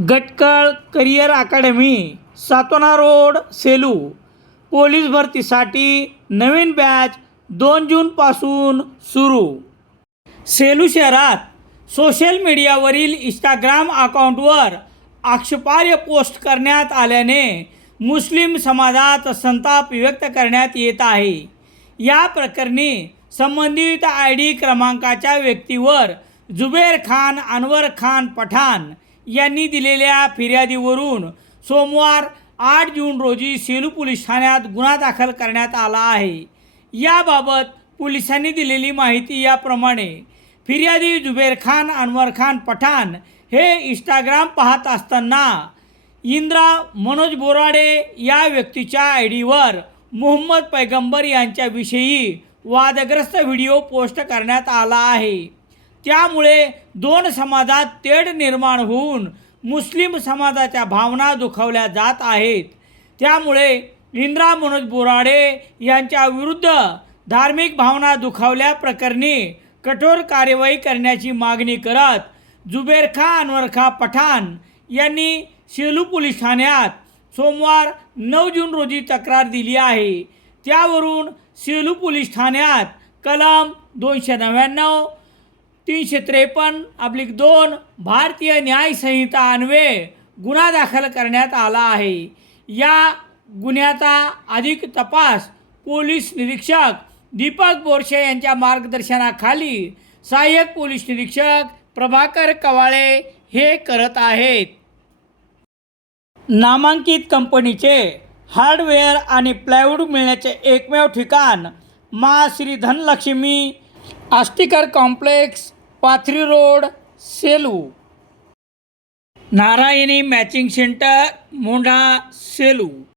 Gatkal career academy Satona road Selu. Police भरतीसाठी नवीन batch दोन जूनपासून सुरू. सेलू शहरात सोशल मीडियावरील इंस्टाग्राम अकाउंटवर आक्षेपार्ह पोस्ट करण्यात आल्याने मुस्लिम समाजात संताप व्यक्त करण्यात येत आहे. या प्रकरणी संबंधित आय डी क्रमांकाच्या व्यक्तीवर जुबेर खान अनवर खान पठाण यांनी दिलेल्या फिर्यादीवरून सोमवार आठ जून रोजी सेलू पोलीस ठाण्यात गुन्हा दाखल करण्यात आला आहे. याबाबत पोलिसांनी दिलेली माहिती याप्रमाणे फिर्यादी जुबेर खान अनवर खान पठाण हे इंस्टाग्राम पाहत असताना इंद्रा मनोज बोराडे या व्यक्तीच्या आय डीवर मोहम्मद पैगंबर यांच्याविषयी वादग्रस्त व्हिडिओ पोस्ट करण्यात आला आहे. त्यामुळे दोन समाजात तेढ निर्माण होऊन मुस्लिम समाजाच्या भावना दुखावल्या जात आहेत. त्यामुळे इंद्रा मनोज बोराडे यांच्या विरुद्ध धार्मिक भावना दुखावल्या प्रकरणी कठोर कार्यवाही करण्याची मागणी करत जुबेर खा अनवर खा पठाण यांनी सेलू पोलीस ठाण्यात सोमवार नऊ जून रोजी तक्रार दिली आहे. त्यावरून सेलू पोलीस ठाण्यात कलम दोनशे नव्याण्णव तीनशे त्रेपन्न अब्लिक दोन भारतीय न्यायसंहिता अन्वे अन्वये गुन्हा दाखल करण्यात आला आहे. या गुन्ह्याचा अधिक तपास पोलीस निरीक्षक दीपक बोरशे यांच्या मार्गदर्शनाखाली सहाय्यक पोलीस निरीक्षक प्रभाकर कवाळे हे करत आहेत. नामांकित कंपनीचे हार्डवेअर आणि प्लायवूड मिळण्याचे एकमेव ठिकाण मा Shri Dhanlaxmi Astikar complex Pathri road Selu. Narayani matching centre Mondha Selu.